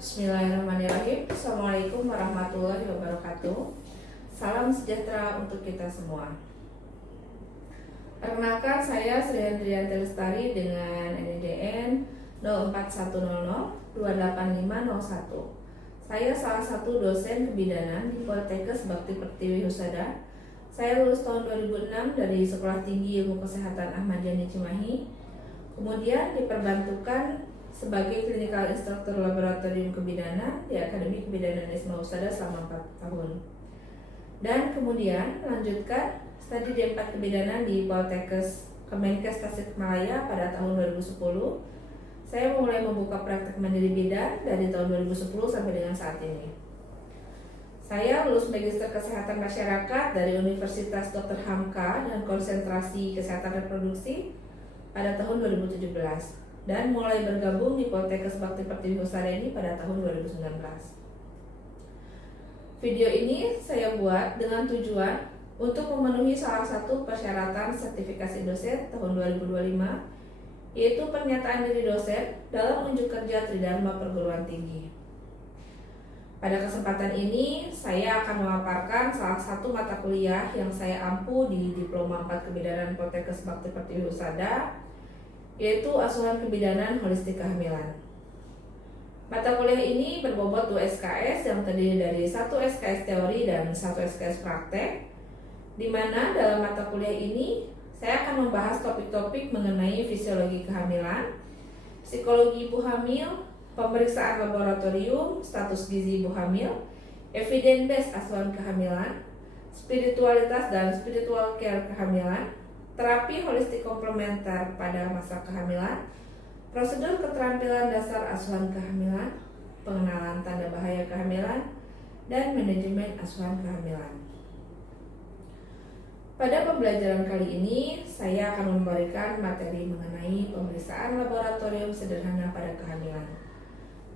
Bismillahirrahmanirrahim. Assalamualaikum warahmatullahi wabarakatuh. Salam sejahtera untuk kita semua. Perkenalkan, saya Sri Hendriyanti Lestari dengan NIDN 0410028501. Saya salah satu dosen kebidanan di Poltekkes Bakti Pertiwi Husada. Saya lulus tahun 2006 dari Sekolah Tinggi Ilmu Kesehatan Ahmad Yani Cimahi. Kemudian diperbantukan sebagai Clinical Instructor Laboratorium Kebidanan di Akademi Kebidanan Isma Husada selama 4 tahun. Dan kemudian melanjutkan studi D4 Kebidanan di Poltekkes Kemenkes Tasikmalaya pada tahun 2010. Saya mulai membuka praktek mandiri bidan dari tahun 2010 sampai dengan saat ini. Saya lulus Magister Kesehatan Masyarakat dari Universitas Dr. Hamka dan konsentrasi Kesehatan Reproduksi pada tahun 2017 dan mulai bergabung di Poltekkes Bakti Pertiwi Husada ini pada tahun 2019. Video ini saya buat dengan tujuan untuk memenuhi salah satu persyaratan sertifikasi dosen tahun 2025, yaitu pernyataan diri dosen dalam unjuk kerja Tridharma Perguruan Tinggi. Pada kesempatan ini, saya akan memaparkan salah satu mata kuliah yang saya ampu di Diploma 4 Kebidanan Poltekkes Bakti Pertiwi Husada, yaitu Asuhan Kebidanan Holistik Kehamilan. Mata kuliah ini berbobot 2 SKS yang terdiri dari 1 SKS teori dan 1 SKS praktek, di mana dalam mata kuliah ini saya akan membahas topik-topik mengenai fisiologi kehamilan, psikologi ibu hamil, pemeriksaan laboratorium, status gizi ibu hamil, evidence-based asuhan kehamilan, spiritualitas dan spiritual care kehamilan, terapi holistik komplementer pada masa kehamilan, prosedur keterampilan dasar asuhan kehamilan, pengenalan tanda bahaya kehamilan, dan manajemen asuhan kehamilan. Pada pembelajaran kali ini, saya akan memberikan materi mengenai pemeriksaan laboratorium sederhana pada kehamilan.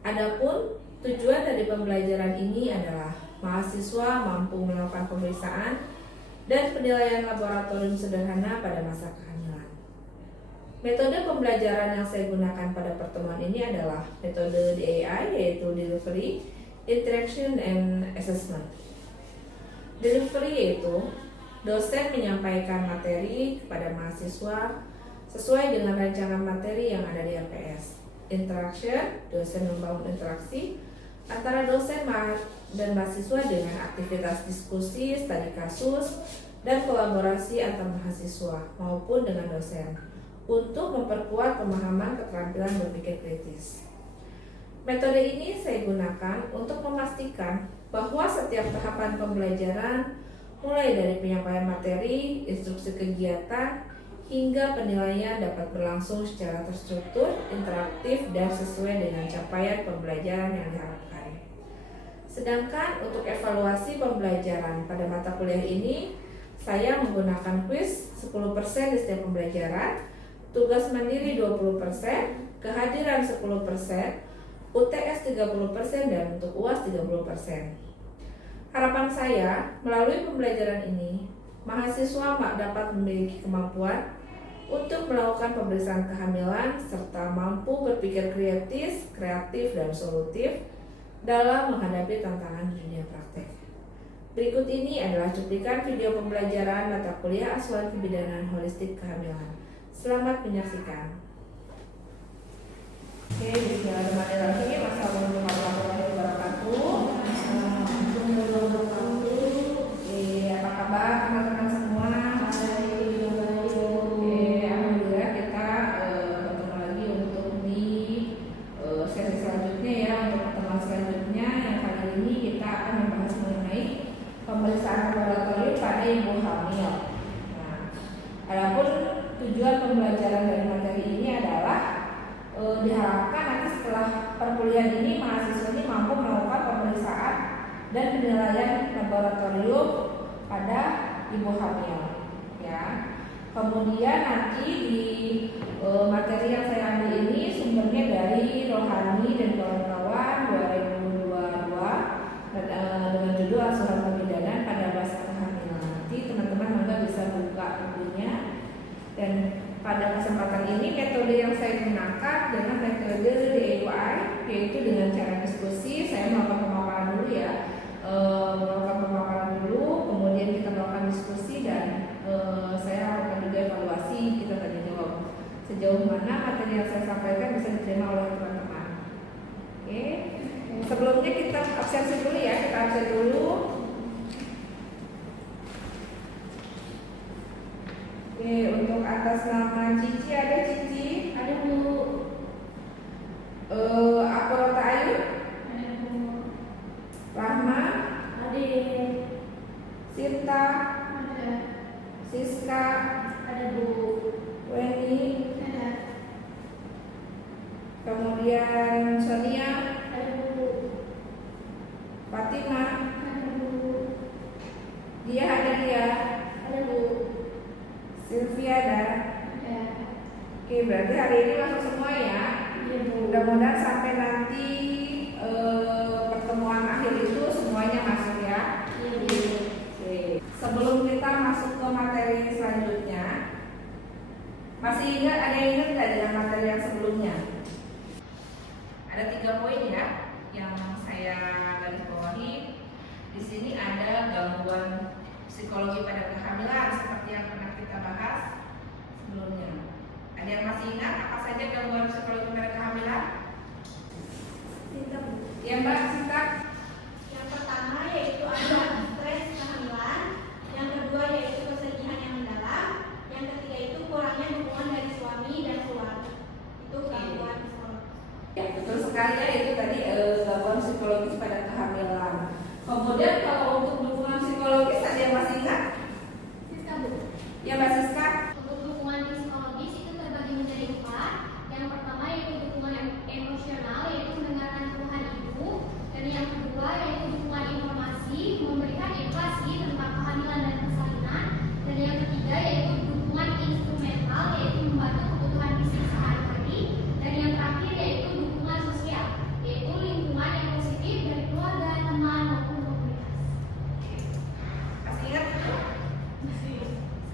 Adapun tujuan dari pembelajaran ini adalah mahasiswa mampu melakukan pemeriksaan dan penilaian laboratorium sederhana pada masa kehamilan. Metode pembelajaran yang saya gunakan pada pertemuan ini adalah metode DAI, yaitu Delivery, Interaction, and Assessment. Delivery yaitu dosen menyampaikan materi kepada mahasiswa sesuai dengan rancangan materi yang ada di LPS. Interaction, dosen membangun interaksi antara dosen dan mahasiswa dengan aktivitas diskusi, studi kasus, dan kolaborasi antar mahasiswa maupun dengan dosen untuk memperkuat pemahaman keterampilan berpikir kritis. Metode ini saya gunakan untuk memastikan bahwa setiap tahapan pembelajaran, mulai dari penyampaian materi, instruksi kegiatan, hingga penilaian dapat berlangsung secara terstruktur, interaktif, dan sesuai dengan capaian pembelajaran yang diharapkan. Sedangkan untuk evaluasi pembelajaran pada mata kuliah ini, saya menggunakan kuis 10% di setiap pembelajaran, tugas mandiri 20%, kehadiran 10%, UTS 30%, dan untuk UAS 30%. Harapan saya, melalui pembelajaran ini, mahasiswa dapat memiliki kemampuan untuk melakukan pemeriksaan kehamilan serta mampu berpikir kritis, kreatif, dan solutif dalam menghadapi tantangan di dunia praktek. Berikut ini adalah cuplikan video pembelajaran mata kuliah Asuhan Kebidanan Holistik Kehamilan. Selamat menyaksikan. Oke, bismillahirrahmanirrahim. Assalamualaikum warahmatullahi wabarakatuh. Apa kabar teman-teman semua? Alhamdulillah kita bertemu lagi untuk di sesi selanjutnya ya, untuk pertemuan selanjutnya yang kali ini kita akan membahas mengenai pemeriksaan laboratorium pada ibu hamil. Nah, adapun tujuan pembelajaran dari materi ini adalah diharapkan nanti setelah perkuliahan ini mahasiswa ini mampu melakukan pemeriksaan dan penilaian laboratorium pada ibu hamil ya. Kemudian nanti di materi yang saya ambil ini sumbernya dari Rohani dan kawan-kawan 2022 dengan judul Asuhan Kebidanan pada Masa Kehamilan. Nanti teman-teman mangga bisa buka bukunya. Dan pada kesempatan ini metode yang saya gunakan dengan metode DAI, yaitu dengan cara diskusi Sebelumnya kita absensi dulu ya, kita absen dulu. Oke, untuk atas nama Cici ada Cici? Ada Bu. Aku Rota Ayu? Ada Bu. Rahma? Ada. Sinta? Ada. Siska? Ada Bu. Weni? Ada. Kemudian Sonia? Ada Bu. Fatima? Ada Bu. Dia ada dia? Ada Bu. Sylvia ada? Ada. Oke, berarti hari ini masuk semua ya. Iya Bu. Mudah-mudahan sampai nanti pertemuan akhir itu semuanya masuk ya. Iya Bu. Oke. Sebelum kita masuk ke materi selanjutnya, masih ingat, ada yang ingat nggak dengan materi yang sebelumnya? Ada 3 poin ya yang saya garis bawahi. Di sini ada gangguan psikologi pada kehamilan seperti yang pernah kita bahas sebelumnya. Ada yang masih ingat apa saja gangguan psikologi pada kehamilan? Sinta Bu. Ya Mbak Sinta. Yang pertama yaitu ada stres kehamilan, yang kedua yaitu kesedihan yang mendalam, yang ketiga itu kurangnya dukungan dari suami dan keluarga. Itu gangguan psikologis. Ya betul sekali ya, itu tadi gangguan psikologis pada kehamilan. Kemudian kalau untuk dukungan psikologis ada yang masih ingat? Siska Bu. Ya Mbak Siska. Untuk dukungan psikologis itu terbagi menjadi 4. Yang pertama yaitu dukungan emosional, yaitu mendengarkan keluhan ibu. Dan yang kedua yaitu dukungan informasi, memberikan edukasi tentang kehamilan dan persalinan. Dan yang ketiga yaitu dukungan instrumental, yaitu membantu kebutuhan fisik sehari-hari. Dan yang terakhir yaitu dukungan sosial, yaitu lingkungan yang positif dari keluarga, teman maupun komunitas. Masih ingat itu?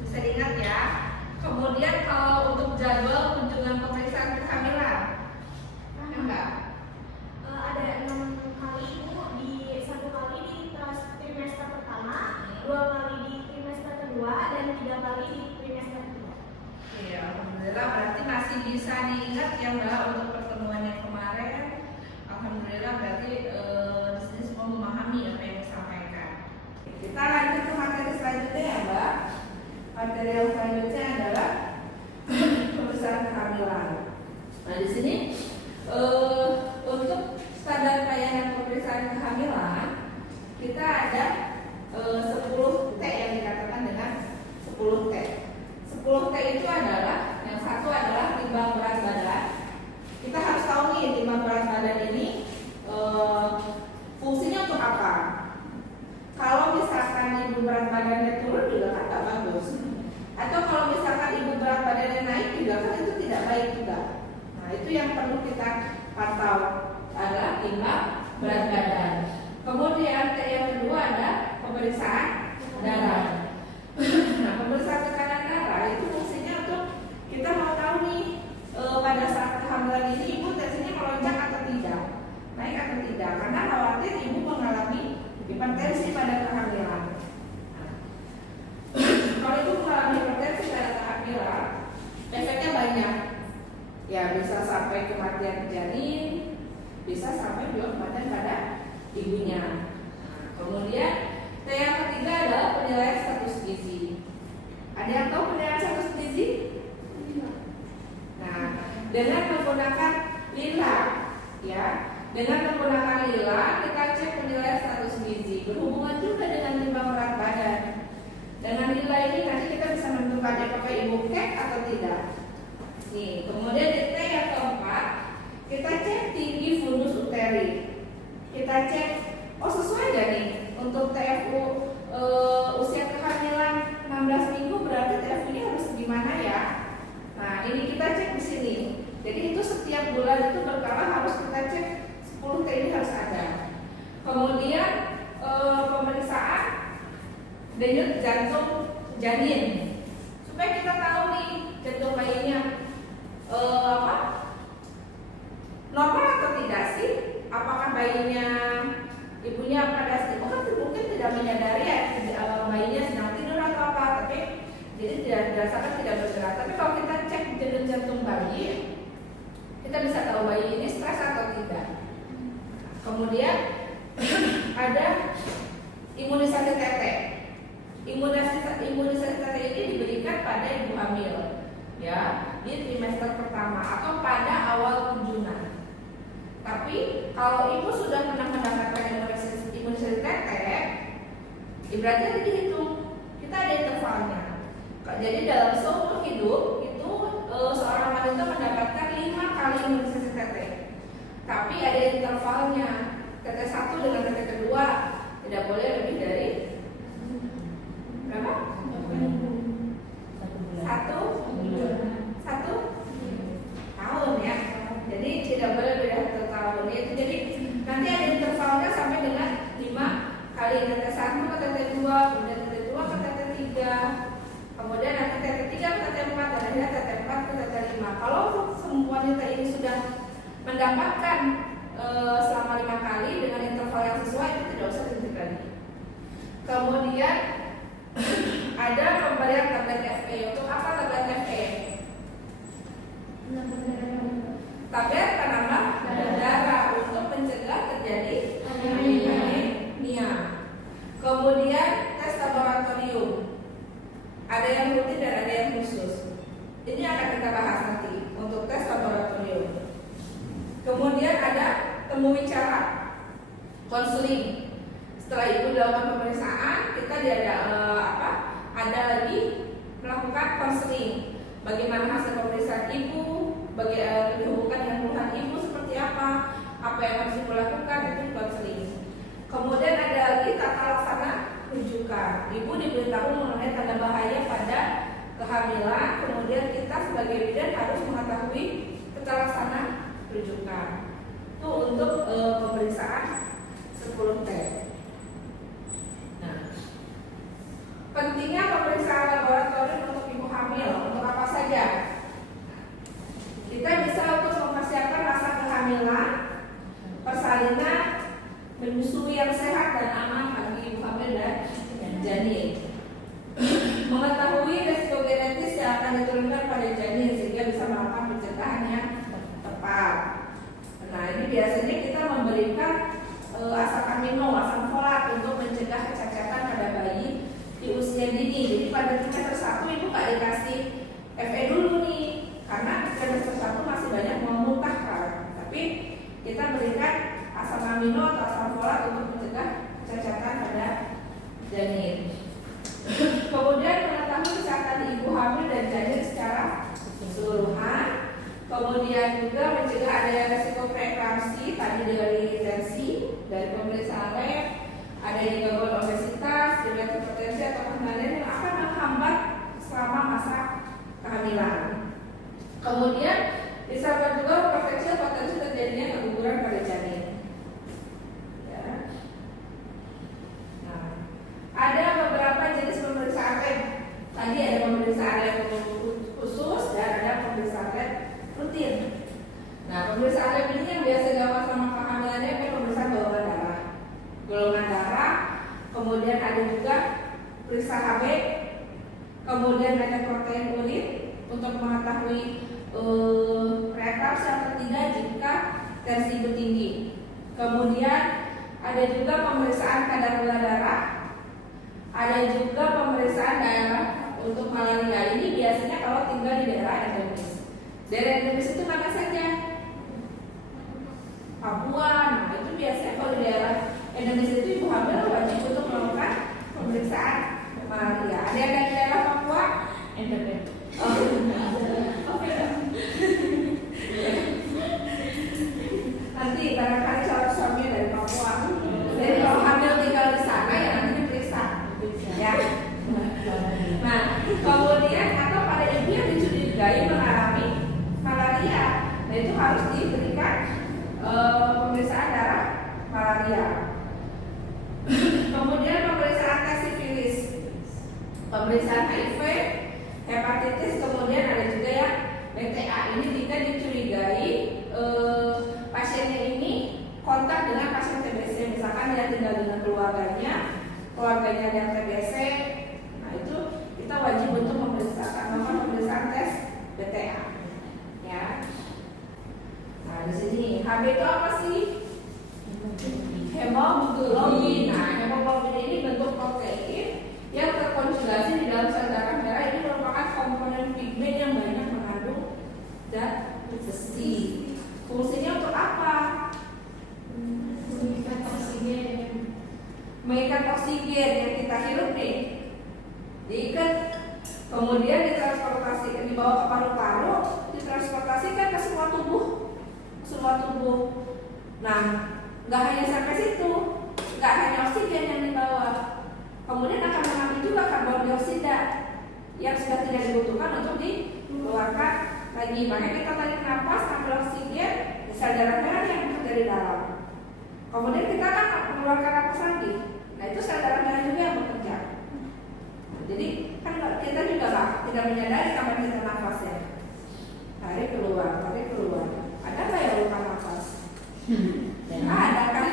Bisa diingat ya. Kemudian kalau untuk jadwal kunjungan pemeriksaan kehamilan, enggak? Ada 6 kali Bu, di 1 kali di trimester pertama, 2 kali di trimester kedua, dan 3 kali di trimester kedua. Iya, alhamdulillah berarti masih bisa diingat ya Mbak untuk pertemuan yang kemarin. Alhamdulillah berarti di sini semua memahami apa yang disampaikan. Kita lanjut ke materi selanjutnya ya Mbak. Materi yang selanjutnya adalah pemeriksaan kehamilan. Nah di sini untuk standar pelayanan pemeriksaan kehamilan kita ada 10 T yang dikatakan dengan 10 T. 10 T itu adalah, yang satu adalah timbang berat badan. Kita harus tahu nih timbang berat badan ini fungsinya untuk apa. Kalau misalkan ibu berat badannya turun juga kan tidak bagus. Atau kalau misalkan ibu berat badannya naik juga kan itu tidak baik juga. Nah itu yang perlu kita pantau adalah timbang berat badan. Kemudian T yang kedua ada pemeriksaan darah. Nah pemeriksaan tekanan darah itu fungsinya untuk kita mau tahu nih pada saat kehamilan ini ibu tensinya melonjak atau tidak, naik atau tidak, karena khawatir ibu mengalami hipertensi pada kehamilan. Kalau ibu mengalami hipertensi pada kehamilan, efeknya banyak. Ya bisa sampai kematian janin, bisa sampai juga kematian pada ibunya. Nah, kemudian T yang ketiga adalah penilaian status gizi. Ada yang tahu penilaian status gizi? Nah, dengan menggunakan lila, ya, dengan menggunakan lila kita cek penilaian status gizi. Berhubungan juga dengan timbang berat badan. Dengan lila ini nanti kita bisa menentukan apakah ibu kek atau tidak. Nih, kemudian di T yang keempat kita cek tinggi fundus uteri. Kita cek, oh sesuai gak nih untuk TFU usia kehamilan 16 minggu berarti TFU-nya harus gimana ya? Nah ini kita cek di sini. Jadi itu setiap bulan itu berkala harus kita cek 10 T ini harus ada. Kemudian pemeriksaan denyut jantung janin supaya kita tahu nih jantung bayinya normal atau tidak sih? Apakah bayinya ibunya pada mungkin tidak menyadari ya bayinya sedang tidur atau apa, tapi jadi tidak dirasakan tidak bergerak. Tapi kalau kita cek denyut jantung bayi, kita bisa tahu bayi ini stres atau tidak. Kemudian ada imunisasi tete. Imunisasi tete ini diberikan pada ibu hamil, ya, di trimester pertama atau pada awal kunjungan. Tapi kalau ibu sudah pernah mendapatkan imunisasi tete, berarti ada dihitung. Kita ada intervalnya. Jadi dalam seumur hidup itu seorang wanita mendapatkan 5 kali imunisasi tete. Tapi ada intervalnya. Tete 1 dengan tete kedua tidak boleh lebih dari berapa? Satu tahun ya. Jadi tidak boleh lebih dari 1 tahun. Itu jadi nanti ada intervalnya sampai dengan 5 kali tete 1 ke tete 2, kemudian tete 2 ke tete 3, kemudian nanti tete 3 ke tete 4, dan akhirnya tete 4 ke tete 5. Kalau semua wanita ini sudah mendapatkan selama 5 kali dengan interval yang sesuai, itu tidak usah disuntik lagi. Kemudian ada pemberian tablet FE. Untuk apa tablet FE? Tablet penambah darah untuk mencegah terjadi anemia. Kemudian tes laboratorium. Ada yang rutin dan ada yang khusus. Ini akan kita bahas nanti untuk tes laboratorium. Kemudian ada temu bicara, konseling. Setelah ibu dilakukan pemeriksaan, kita ada lagi melakukan konseling. Bagaimana hasil pemeriksaan ibu, dihubungkan dengan keluhan ibu seperti apa yang harus ibu lakukan, itu konseling. Kemudian ada lagi tata laksana rujukan. Ibu diberitahu mengenai tanda bahaya pada kehamilan. Kemudian kita sebagai bidan harus mengetahui tata laksana rujukan. Itu untuk pemeriksaan 10T. Nah, pentingnya pemeriksaan laboratorium untuk ibu hamil untuk apa saja? Kita bisa untuk mempersiapkan masa kehamilan, persalinan, menyusui yang sehat dan aman bagi ibu hamil dan janin. Mengetahui resiko genetis yang akan diturunkan pada janin sehingga bisa melakukan pencegahan yang tepat. Nah, ini biasanya kita memberikan asam amino, asam folat untuk mencegah kecacatan pada bayi di usia dini. Jadi pada trimester 1 ibu nggak dikasih FE dulu nih, karena trimester 1 masih banyak memuntah kan. Tapi kita berikan asam amino atau asam folat untuk mencegah kecacatan pada janin. Kemudian mengetahui kesehatan ibu hamil dan janin secara keseluruhan. Kemudian juga mencegah adanya resiko preeklamsi tadi dari tensi, dari pemeriksaan lab, adanya gangguan obesitas, diabetes hipertensi atau kehamilan yang akan menghambat selama masa kehamilan. Kemudian bisa juga memperkecil potensi terjadinya keguguran pada janin. Ya. Nah, ada beberapa jenis pemeriksaan lab. Tadi ada pemeriksaan lab khusus dan ada pemeriksaan lab rutin. Nah, pemeriksaan lab ini yang biasa dilakukan selama kehamilannya adalah pemeriksaan golongan darah, kemudian ada juga periksa HB, kemudian metaprotein urin untuk mengetahui preeklamsi atau tidak jika tensi ibu tinggi. Kemudian ada juga pemeriksaan kadar gula darah, ada juga pemeriksaan daerah untuk malaria. Ini biasanya kalau tinggal di daerah endemis. Daerah endemis itu mana saja? Papua. Nah, itu biasanya kalau di daerah endemis itu ibu hamil wajib untuk melakukan pemeriksaan malaria. Ada yang dari daerah Papua? Endemis. Nanti barangkali calon suami dari Papua. Jadi kalau hamil tinggal di sana ya nanti diperiksa. Ya. Nah, kemudian atau pada ibu yang dicurigai mengalami malaria, nah itu harus diberikan pemeriksaan darah malaria. Kemudian pemeriksaan tes sifilis, pemeriksaan HIV, hepatitis, kemudian ada juga yang BTA. Ini jika dicurigai pasiennya ini kontak dengan pasien TBC, misalkan dia tinggal dengan keluarganya yang TBC. Nah itu kita wajib untuk melakukan pemeriksaan tes BTA. Ya. Nah di sini HB itu apa sih? oksigen yang kita hirup nih, diikat, kemudian ditransportasikan, dibawa ke paru-paru, ditransportasikan ke semua tubuh. Nah, nggak hanya sampai situ, nggak hanya oksigen yang dibawa, kemudian akan mengambil juga karbon dioksida yang sudah tidak dibutuhkan untuk dikeluarkan lagi. Makanya kita tarik nafas, ambil oksigen, sel darah merah yang masuk dari dalam. Kemudian kita akan mengeluarkan nafas lagi. Nah, itu sel darah merah juga yang bekerja. Jadi kan kita juga tidak menyadari kapan kita nafas ya. Tarik keluar. Ada nggak ya luka nafas? Ada kan?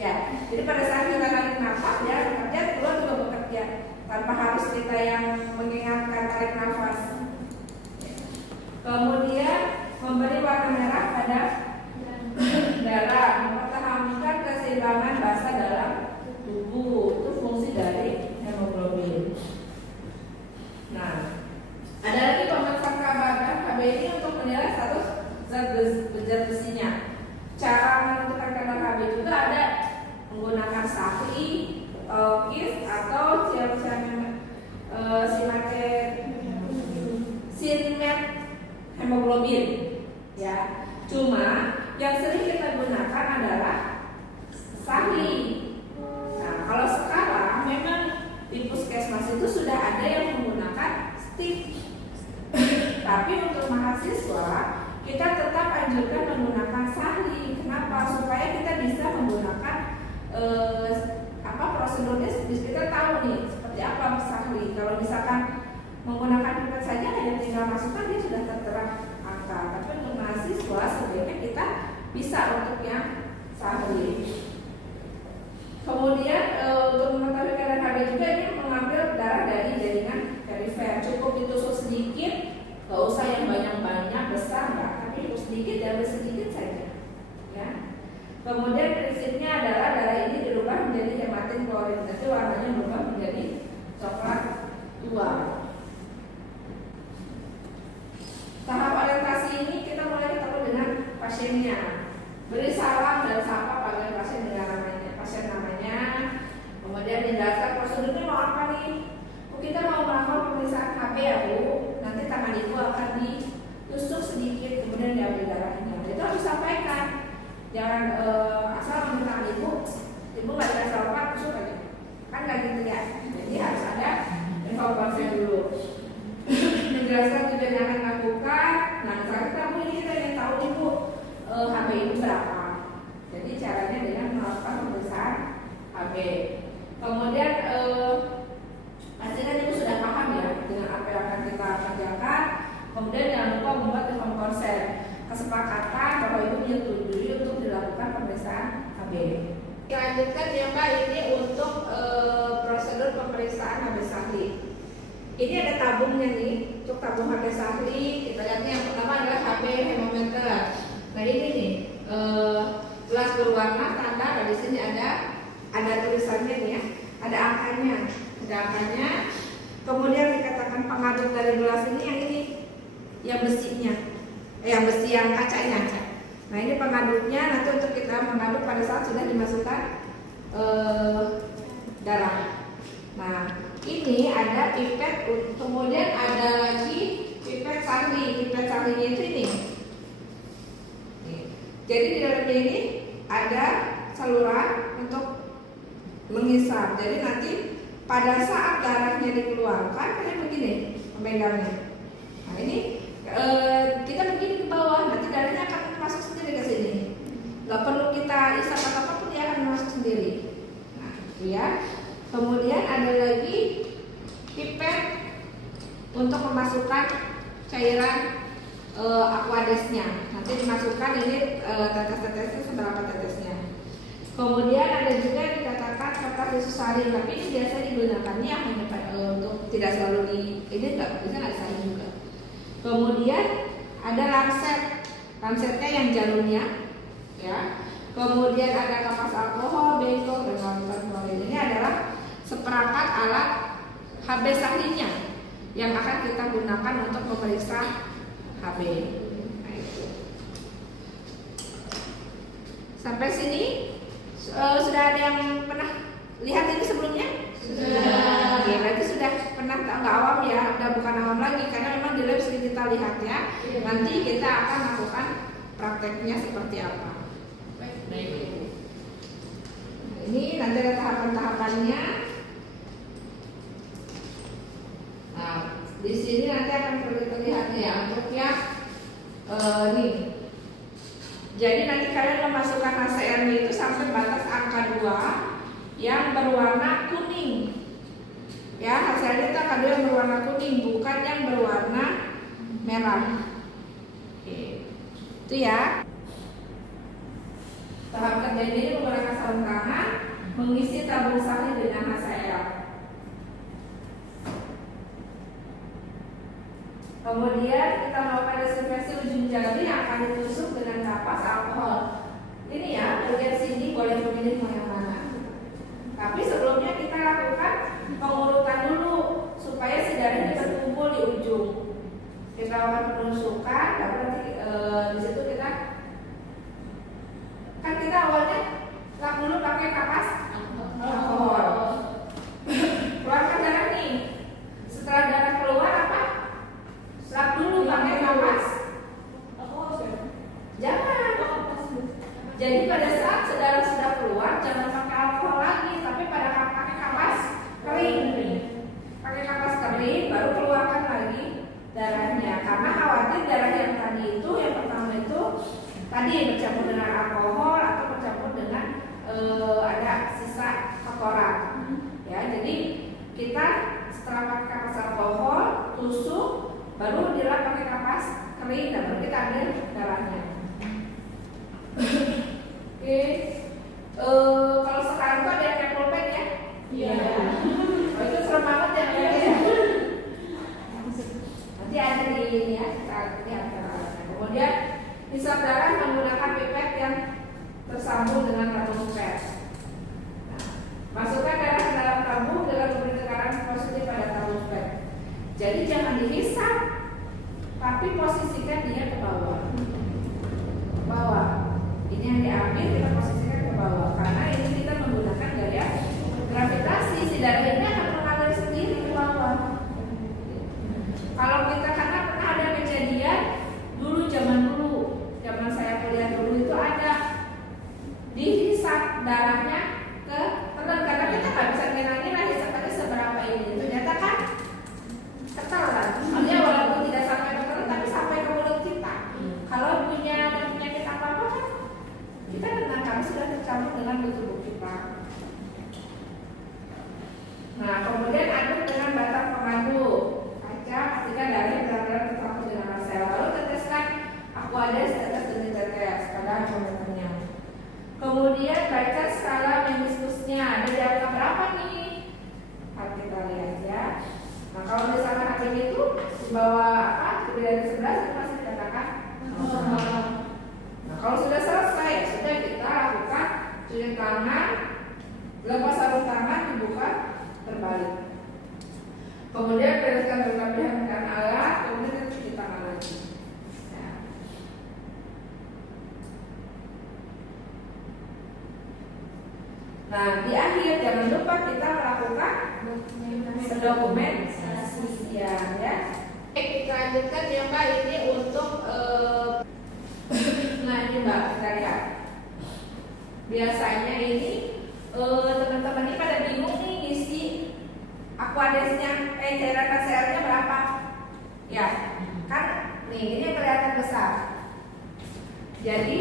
Ya. Jadi pada saat kita tarik nafas, ya bekerja, keluar juga bekerja tanpa harus kita yang mengingatkan tarik nafas. Kemudian memberi warna merah pada darah, mempertahankan keseimbangan basa dalam tubuh. Itu fungsi dari hemoglobin. Nah, ada lagi pemanfaatan Hb ini untuk menilai status zat besinya. Cara menentukan kadar Hb juga ada menggunakan SAHI, KIS atau SINMET hemoglobin. Ya, cuma yang sering kita gunakan adalah SAHI. Nah, kalau sekarang memang di puskesmas itu sudah ada yang menggunakan stick. Tapi untuk mahasiswa kita tetap anjurkan menggunakan SAHI. Kenapa? Supaya kita bisa menggunakan prosedurnya, kita tahu nih seperti apa SAHI. Kalau misalkan menggunakan pipet saja hanya tinggal masukkan, dia sudah tertera angka. Tapi untuk mahasiswa sebaiknya kita bisa untuk yang SAHI. Kemudian untuk mengetahui kadar Hb juga ini mengambil darah dari jaringan perifer. Cukup ditusuk sedikit, gak usah yang banyak-banyak besar enggak, tapi sedikit ya, sedikit saja. Ya. Kemudian prinsipnya adalah darah ini dirubah menjadi hematin klorid, nanti warnanya berubah menjadi coklat tua. Tahap orientasi ini kita mulai ketemu dengan pasiennya. Beri salam dan sapa pada pasien dengan namanya, kemudian menjelaskan prosedurnya mau apa nih. Kita mau melakukan pemeriksaan Hb ya Bu. Nanti tangan ibu akan ditusuk sedikit, kemudian diambil darahnya. Itu harus disampaikan. Jangan asal ambil tangan ibu nggak dikasih apa, tusuk aja. Kan nggak gitu ya. Jadi harus ada informasi dulu. Menjelaskan tujuan yang akan lakukan. Nah, misalnya kita Bu, ini kita ingin tahu nih Bu, Hb itu berapa. Jadi caranya dengan melakukan pemeriksaan Hb. Kemudian pastikan ibu sudah paham ya dengan apa yang akan kita kerjakan. Kemudian jangan lupa membuat inform konsen, kesepakatan bahwa ibu menyetujui untuk dilakukan pemeriksaan Hb. Lanjutkan ya Mbak, ini untuk prosedur pemeriksaan Hb SAHI. Ini ada tabungnya nih, untuk tabung Hb SAHI. Kita lihatnya yang pertama adalah Hb hemometer. Nah ini nih gelas berwarna tanda, nah di sini ada tulisannya nih ya, ada angkanya. Kemudian dikatakan pengaduk dari gelas ini yang besinya, yang besi yang kacanya. Nah ini pengaduknya, nanti untuk kita mengaduk pada saat sudah dimasukkan darah. Nah ini ada pipet, kemudian ada lagi pipet SAHI. Pipet SAHI-nya itu ini. Jadi di dalamnya ini ada saluran untuk menghisap. Jadi nanti pada saat darahnya dikeluarkan kayak begini memegangnya. Nah ini kita begini ke bawah, nanti darahnya akan masuk sendiri ke sini. Gak perlu kita isap apapun, dia akan masuk sendiri. Nah, ya. Kemudian ada lagi pipet untuk memasukkan cairan aquadesnya. Nanti dimasukkan ini tetes-tetesnya seberapa tetesnya. Kemudian ada juga yang dikatakan kertas disusari, tapi ini biasa digunakannya hanya untuk tidak selalu ini enggak bisa nggak disaring juga. Kemudian ada lancetnya yang jalurnya, ya. Kemudian ada kapas alkohol, bengkok, dan kawan-kawan klorid. Ini adalah seperangkat alat Hb SAHI-nya yang akan kita gunakan untuk memeriksa Hb. Nah, itu. Sampai sini sudah ada yang pernah lihat ini sebelumnya? Sudah. Oke, berarti sudah pernah nggak awam ya, udah bukan awam lagi karena memang di lab sering kita lihat ya. Nanti kita akan lakukan prakteknya seperti apa. Ini nanti ada tahapan-tahapannya. Nah, di sini nanti akan terlihat ya untuk yang nih. Jadi nanti kalian memasukkan HCl-nya itu sampai batas angka 2 yang berwarna kuning. Ya, HCl itu angka 2 yang berwarna kuning, bukan yang berwarna merah. Oke. Itu ya. Tahap kerjanya ini menggunakan sarung tangan, mengisi tabung salin dengan HCl. Kemudian kita melakukan desinfeksi ujung jari yang akan ditusuk dengan kapas alkohol. Ini ya, bagian sini boleh memilih mau yang mana. Tapi sebelumnya kita lakukan pengurutan dulu supaya si darah ini terkumpul di ujung. Kita lakukan penusukan, lalu nanti di situ kita kan kita awalnya lap dulu pakai kapas alkohol. Keluarkan darah nih. Setelah darah keluar apa? Lap dulu pakai kapas. Jangan. Jadi pada saat darah sudah keluar jangan pakai alkohol lagi, tapi pakai kapas kering. Pakai kapas kering baru keluarkan lagi darahnya. Karena khawatir darah yang tadi itu yang pertama itu tadi bercampur dengan alkohol atau bercampur dengan ada sisa kotoran. Ya, jadi kita setelah pakai kapas alkohol tusuk baru dilap pakai kapas kering dan baru kita ambil darahnya. Oke, kalau sekarang tuh ada yang kayak pulpen ya? Iya. Oh, itu serem banget ya, ya. Nanti ada di ini ya, kita lihat. Kemudian hisap darah menggunakan pipet yang tersambung dengan tabung pet. Nah, masukkan darah ke dalam tabung dengan memberi tekanan positif pada tabung pet. Jadi jangan dihisap, tapi posisikan dia ke bawah. Bawah. Ini yang diambil kita posisikan ke bawah. Karena ini kita menggunakan gaya gravitasi, si darah ini akan mengalir sendiri ke bawah. Kalau kita karena pernah ada kejadian dulu zaman saya kuliah dulu itu ada dihisap darahnya ke telan karena kita nggak bisa ngira-ngira hisap aja seberapa ini. Ternyata kan ketelan. Dia walaupun tidak sampai ke telan tapi sampai ke mulut kita. Kalau punya penyakit apa-apa kan kita tenang, kami sudah tercampur dengan tubuh kita. Nah, kemudian aduk dengan batang pemadu kaca pastikan darahnya benar-benar tercampur dengan HCl. Lalu teteskan Aquades tetes demi tetes pada termometernya. Kemudian baca skala meniskusnya ada di angka berapa nih? Harus kita lihat ya. Nah, kalau misalkan HB itu di bawah lebih dari 11 itu masih dikatakan normal. Nah, kalau sudah selesai sudah kita lakukan cuci tangan, lepas sarung tangan, dibuka terbalik. Kemudian bereskan berlebihan dengan alat, kemudian cuci tangan lagi. Nah, di akhir jangan lupa kita melakukan dokumentasi ya. Kita lanjutkan ya Mbak, ini untuk nah ini Mbak kita lihat. Biasanya ini teman-teman ini pada bingung nih isi Aquadesnya, cairan HCl-nya berapa? Ya, kan nih ini kelihatan besar. Jadi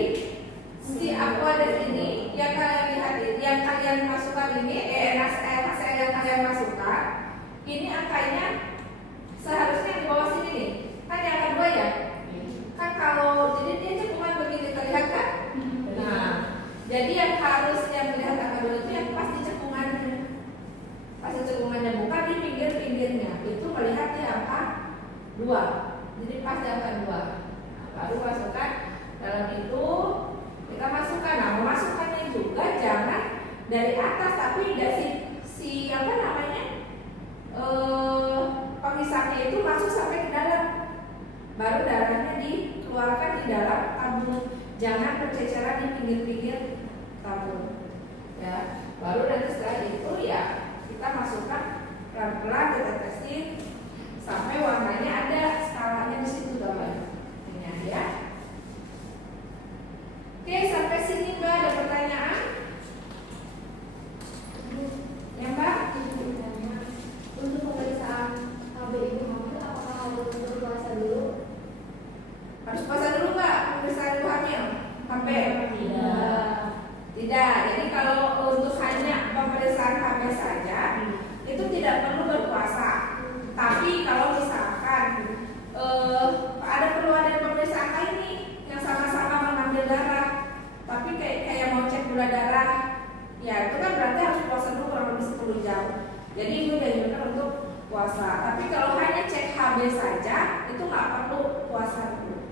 si Aquades ini yang kalian lihat, yang kalian masukkan ini, HCl yang kalian masukkan, ini angkanya seharusnya di bawah sini nih. Kan yang kedua ya. Kan kalau jadi dia cekungan begini terlihat kan? Nah, jadi yang harus yang melihat angka 2 itu yang pas di cekungannya. Pas di cekungannya bukan di pinggir-pinggirnya. Itu melihat di angka 2. Jadi pas di angka 2. Nah, baru masukkan dalam itu. Kita masukkan, nah memasukkannya juga jangan dari atas tapi dari si apa namanya penghisapnya itu masuk sampai ke dalam, baru darahnya dikeluarkan di dalam tabung, jangan berceceran di pinggir-pinggir tabung, ya. Baru nanti setelah itu tidak perlu berpuasa. Tapi kalau misalkan perlu ada pemeriksaan lain nih yang sama-sama mengambil darah, tapi kayak mau cek gula darah, ya itu kan berarti harus puasa dulu kurang lebih 10 jam. Jadi itu dianjurkan untuk puasa. Tapi kalau hanya cek HB saja, itu nggak perlu puasa dulu.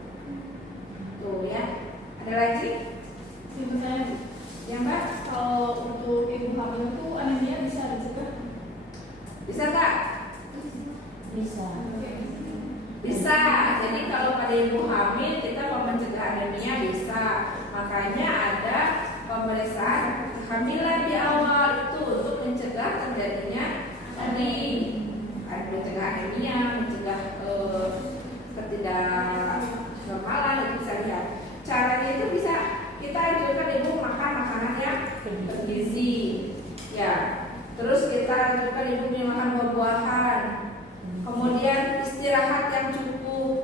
Tuh ya. Ada lagi? Sebenarnya, Ya Mbak? kalau untuk ibu hamil itu anemia bisa dicegah? Bisa nggak? Bisa. Bisa. Jadi kalau pada ibu hamil kita mau mencegah anemia bisa. Makanya ada pemeriksaan kehamilan di awal itu untuk mencegah terjadinya tadi mencegah anemia, mencegah ketidaknormalan itu bisa lihat. Caranya itu bisa kita anjurkan ibu makan makanan yang bergizi, ya. Terus kita anjurkan ibu makan buah-buahan. Kemudian istirahat yang cukup,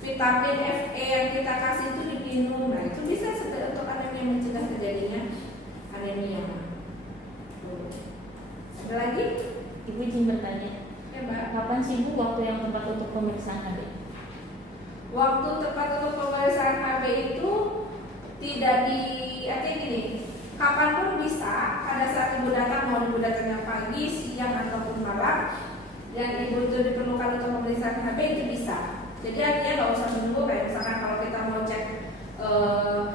vitamin Fe yang kita kasih itu diminum. Nah itu bisa untuk anemia, mencegah terjadinya anemia. Ada lagi? Ibu izin bertanya, Ya Mbak. kapan sih Bu waktu yang tepat untuk pemeriksaan HB? Waktu tepat untuk pemeriksaan HB itu tidak artinya gini, kapanpun bisa. Pada saat ibu datang, mau ibu datangnya pagi, siang ataupun malam, dan ibu itu diperlukan untuk pemeriksaan HB itu bisa. Jadi artinya nggak usah menunggu. Kayak misalkan kalau kita mau cek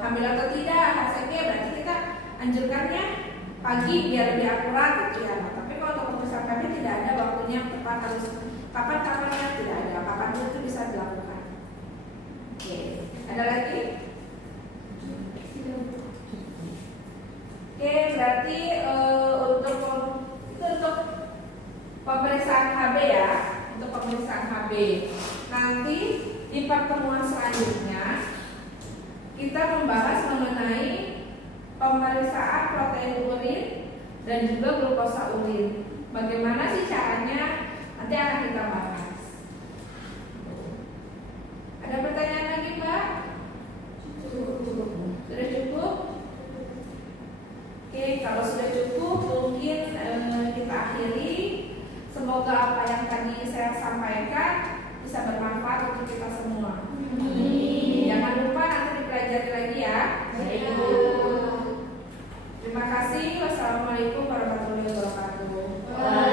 hamil atau tidak HCG, berarti kita anjurkannya pagi biar lebih akurat gitu ya. Tapi kalau untuk pemeriksaan HB tidak ada waktunya yang tepat, harus kapan-kapannya tidak ada. Kapanpun itu bisa dilakukan. Oke, ada lagi? Oke, berarti untuk pemeriksaan HB ya, untuk pemeriksaan HB. Nanti di pertemuan selanjutnya kita membahas mengenai pemeriksaan protein urin dan juga glukosa urin. Bagaimana sih caranya? Nanti akan kita bahas. Ada pertanyaan lagi, Mbak? Sudah cukup? Oke, kalau sudah cukup mungkin kita akhiri. Semoga apa yang tadi saya sampaikan bisa bermanfaat untuk kita semua. Jangan lupa nanti dipelajari lagi ya. Terima kasih. Wassalamualaikum warahmatullahi wabarakatuh.